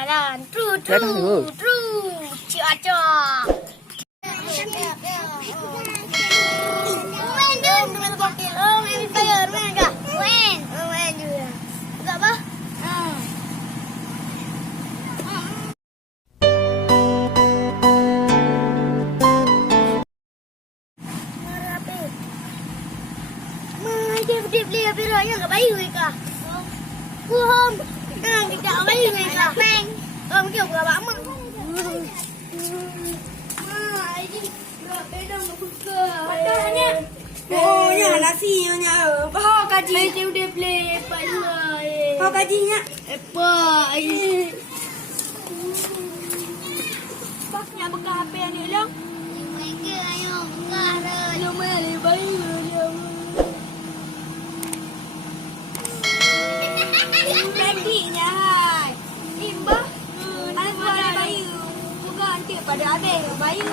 jalan. True. Cik Aca. Main jom dengan bokil. Main fire, main kah? Main juga. Tak apa? Dia beli apa raya enggak bayu kah? Kuhom. Kita bayu kah? Peng. Mungkin berapa amak. Oh, nya nasi nya. Bao gaji. Mai dia beli apa? Bao gajinya. Apa? Paknya bekas HP ni long. Mereka ayo buka dah. Long mai bayu dia. Baginya hai. Limbah. Ada bayu. Bukan nanti pada habis bayu.